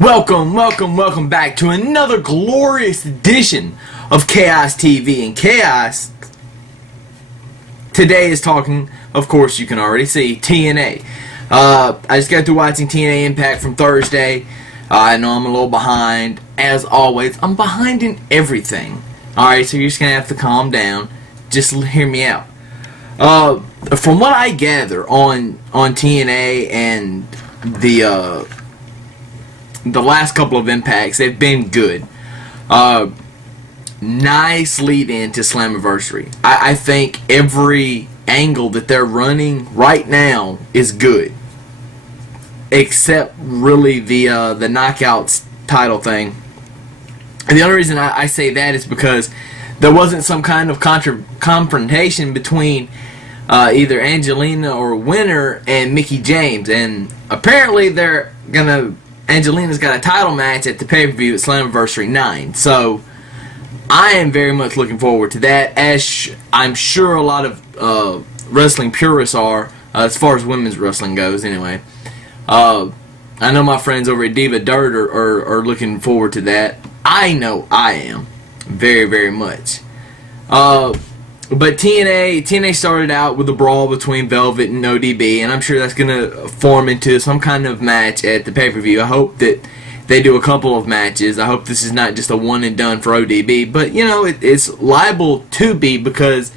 Welcome back to another glorious edition of Chaos TV. And Chaos today is talking, of course you can already see, TNA. I just got through watching TNA Impact from Thursday. I know I'm a little behind. As always, I'm behind in everything. Alright, so you're just going to have to calm down. Just hear me out. From what I gather on TNA and the last couple of impacts, they've been good. Nice lead in to Slammiversary. I think every angle that they're running right now is good, except really the Knockouts title thing. And the only reason I say that is because there wasn't some kind of confrontation between either Angelina or Winner and Mickie James, and apparently Angelina's got a title match at the pay-per-view at Slammiversary 9. So I am very much looking forward to that, as I'm sure a lot of wrestling purists are, as far as women's wrestling goes anyway. I know my friends over at Diva Dirt are looking forward to that. I know I am. Very, very much. But TNA started out with a brawl between Velvet and ODB, and I'm sure that's going to form into some kind of match at the pay-per-view. I hope that they do a couple of matches. I hope this is not just a one and done for ODB, but you know, it's liable to be, because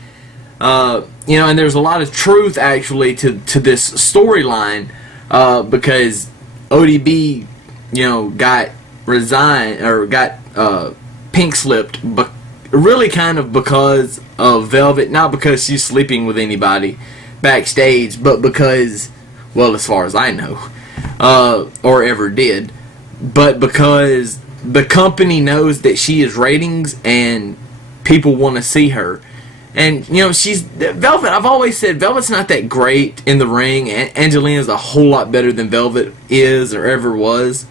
you know, and there's a lot of truth actually to this storyline, because ODB, you know, got resigned or got pink slipped, but really kind of because of Velvet, not because she's sleeping with anybody backstage, but because, well, as far as I know, or ever did, but because the company knows that she is ratings and people want to see her. And, you know, Velvet, I've always said Velvet's not that great in the ring, and Angelina's a whole lot better than Velvet is or ever was.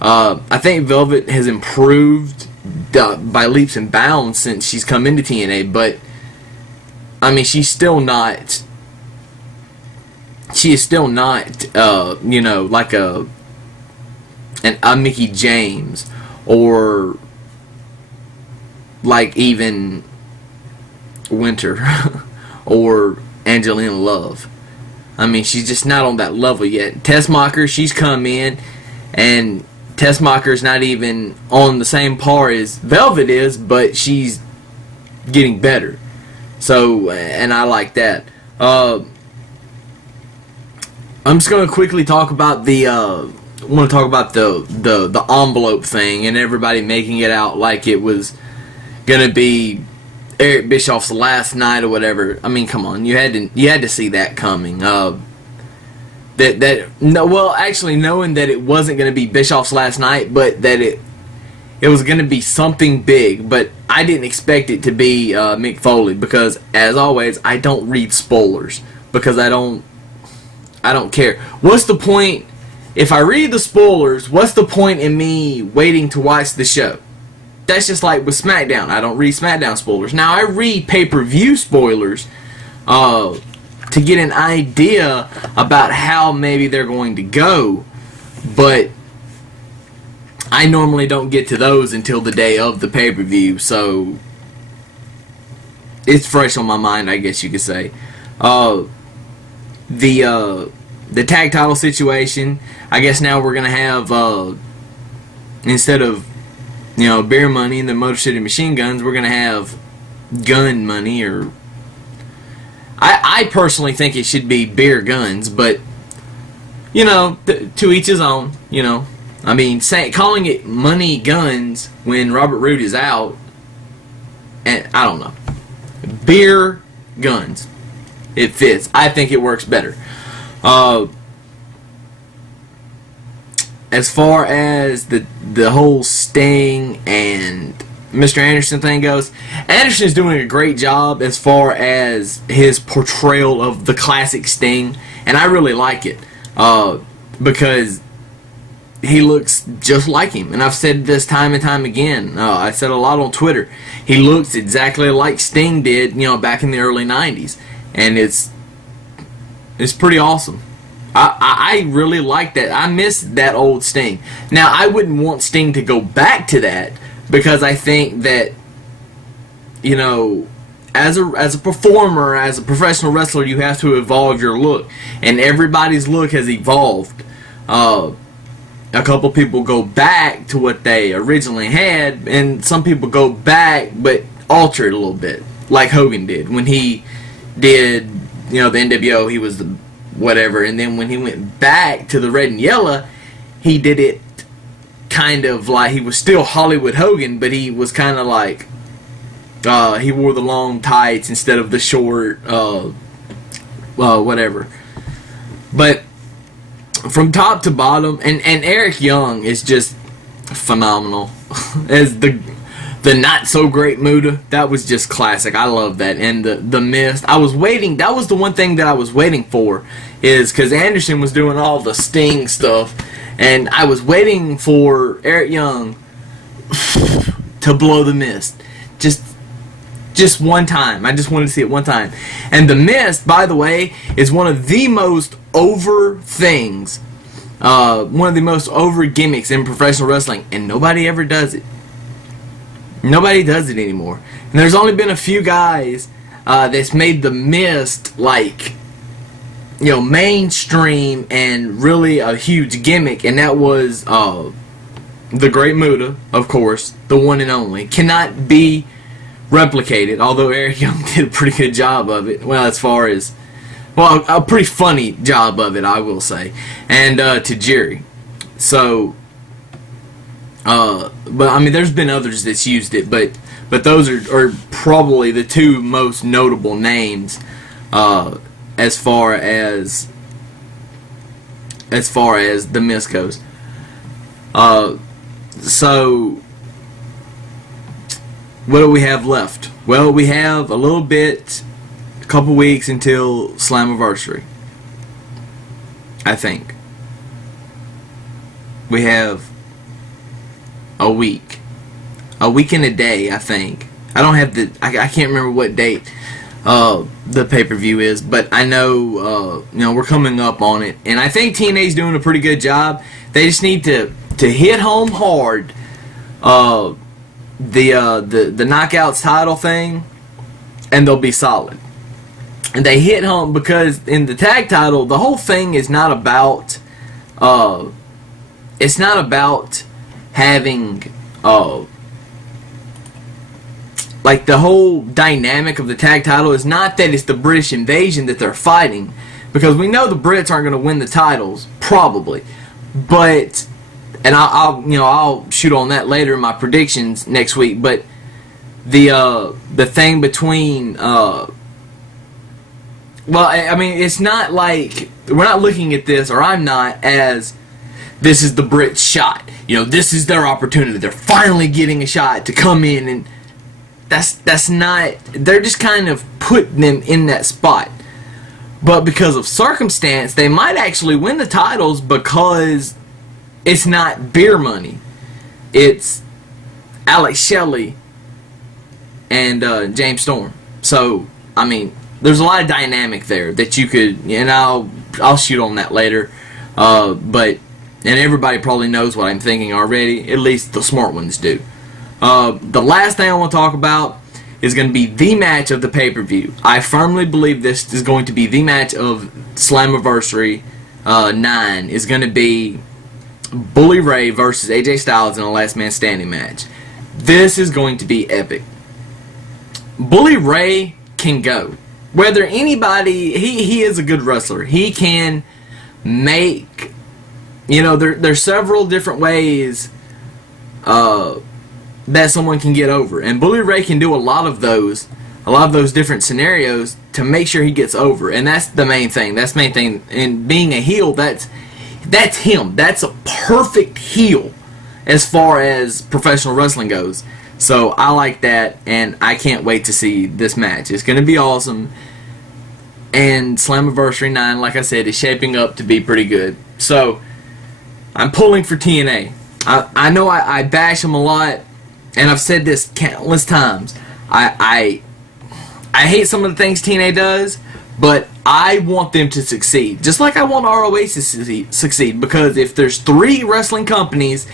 I think Velvet has improved by leaps and bounds since she's come into TNA, but I mean, she is still not you know, like a Mickie James, or like even Winter or Angelina Love. I mean, she's just not on that level yet. Tessmacher, she's come in, and Tessmacher's not even on the same par as Velvet is, but she's getting better. So, and I like that. I'm just going to quickly talk about the envelope thing, and everybody making it out like it was going to be Eric Bischoff's last night or whatever. I mean, come on, you had to see that coming. Actually, knowing that it wasn't going to be Bischoff's last night, but that it was going to be something big. But I didn't expect it to be Mick Foley, because, as always, I don't read spoilers, because I don't care. What's the point if I read the spoilers? What's the point in me waiting to watch the show? That's just like with SmackDown. I don't read SmackDown spoilers. Now, I read pay-per-view spoilers to get an idea about how maybe they're going to go, but I normally don't get to those until the day of the pay-per-view, so it's fresh on my mind, I guess you could say. The tag title situation, I guess now we're going to have, instead of, you know, beer money and the Motor City Machine Guns, we're going to have gun money, or I personally think it should be beer guns, but, you know, to each his own, you know. I mean, calling it money guns when Robert Roode is out, and I don't know. Beer guns. It fits. I think it works better. As far as the whole Sting and Mr. Anderson thing goes, Anderson's doing a great job as far as his portrayal of the classic Sting, and I really like it, because he looks just like him. And I've said this time and time again. I said a lot on Twitter. He looks exactly like Sting did, you know, back in the early 90s, and it's pretty awesome. I really like that. I miss that old Sting. Now, I wouldn't want Sting to go back to that, because I think that, you know, as a performer, as a professional wrestler, you have to evolve your look, and everybody's look has evolved. A couple people go back to what they originally had, and some people go back but alter it a little bit, like Hogan did when he did, you know, the NWO. He was the whatever, and then when he went back to the red and yellow, he did it kind of like he was still Hollywood Hogan, but he was kind of like he wore the long tights instead of the short whatever. But from top to bottom, and Eric Young is just phenomenal as the not so great Muda. That was just classic. I love that. And the Mist, I was waiting. That was the one thing that I was waiting for, is because Anderson was doing all the Sting stuff, and I was waiting for Eric Young to blow the Mist. Just one time. I just wanted to see it one time. And the Mist, by the way, is one of the most over things, one of the most over gimmicks in professional wrestling, and nobody ever does it. Nobody does it anymore. And there's only been a few guys that's made the Mist, like, you know, mainstream and really a huge gimmick, and that was the Great Muta, of course, the one and only. Cannot be replicated, although Eric Young did a pretty good job of it. Well, as far as, well, a pretty funny job of it, I will say. And Tajiri. So, but I mean, there's been others that's used it, but those are probably the two most notable names as far as the Mist goes. So what do we have left? Well, we have a little bit, a couple weeks until Slammiversary. I think we have a week and a day, I think. I don't have I can't remember what date the pay-per-view is, but I know you know, we're coming up on it, and I think TNA's doing a pretty good job. They just need to hit home hard the Knockouts title thing, and they'll be solid. And they hit home, because in the tag title, the whole thing is not about it's not about having like, the whole dynamic of the tag title is not that it's the British invasion that they're fighting, because we know the Brits aren't going to win the titles, probably. But, and I'll shoot on that later in my predictions next week. But the thing between well, I mean, it's not like we're not looking at this, or I'm not, as this is the Brits' shot. You know, this is their opportunity. They're finally getting a shot to come in, and that's not. They're just kind of putting them in that spot. But because of circumstance, they might actually win the titles, because it's not beer money. It's Alex Shelley and James Storm. So, I mean, there's a lot of dynamic there that you could, and I'll shoot on that later. But, and everybody probably knows what I'm thinking already. At least the smart ones do. The last thing I want to talk about is going to be the match of the pay-per-view. I firmly believe this is going to be the match of Slammiversary 9. Is going to be Bully Ray versus AJ Styles in a last man standing match. This is going to be epic. Bully Ray can go. Whether anybody, he is a good wrestler. He can make, you know, there's several different ways that someone can get over, and Bully Ray can do a lot of those different scenarios to make sure he gets over, and that's the main thing. That's the main thing. And being a heel, that's him. That's a perfect heel as far as professional wrestling goes. So I like that, and I can't wait to see this match. It's going to be awesome. And Slammiversary 9, like I said, is shaping up to be pretty good. So I'm pulling for TNA. I know I bash them a lot, and I've said this countless times. I hate some of the things TNA does, But I want them to succeed, just like I want ROH to succeed, because if there's 3 wrestling companies,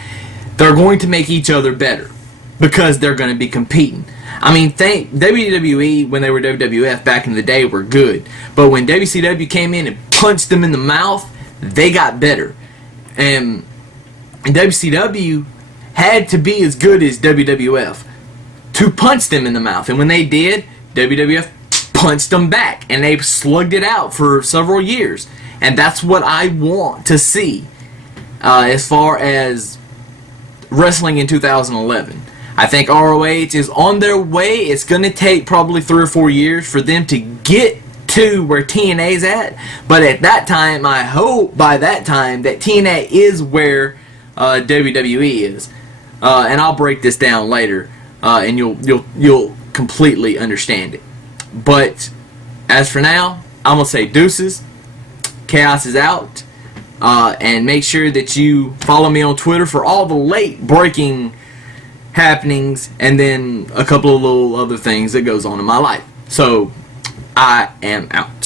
they're going to make each other better, because they're going to be competing. I mean, WWE, when they were WWF back in the day, were good. But when WCW came in and punched them in the mouth, they got better. And WCW had to be as good as WWF to punch them in the mouth. And when they did, WWF punched them back. And they slugged it out for several years. And that's what I want to see as far as wrestling in 2011. I think ROH is on their way. It's going to take probably 3 or 4 years for them to get to where TNA's at. But at that time, I hope by that time that TNA is where WWE is. And I'll break this down later, and you'll completely understand it. But as for now, I'm gonna say deuces. Chaos is out. And make sure that you follow me on Twitter for all the late breaking happenings, and then a couple of little other things that goes on in my life. So I am out.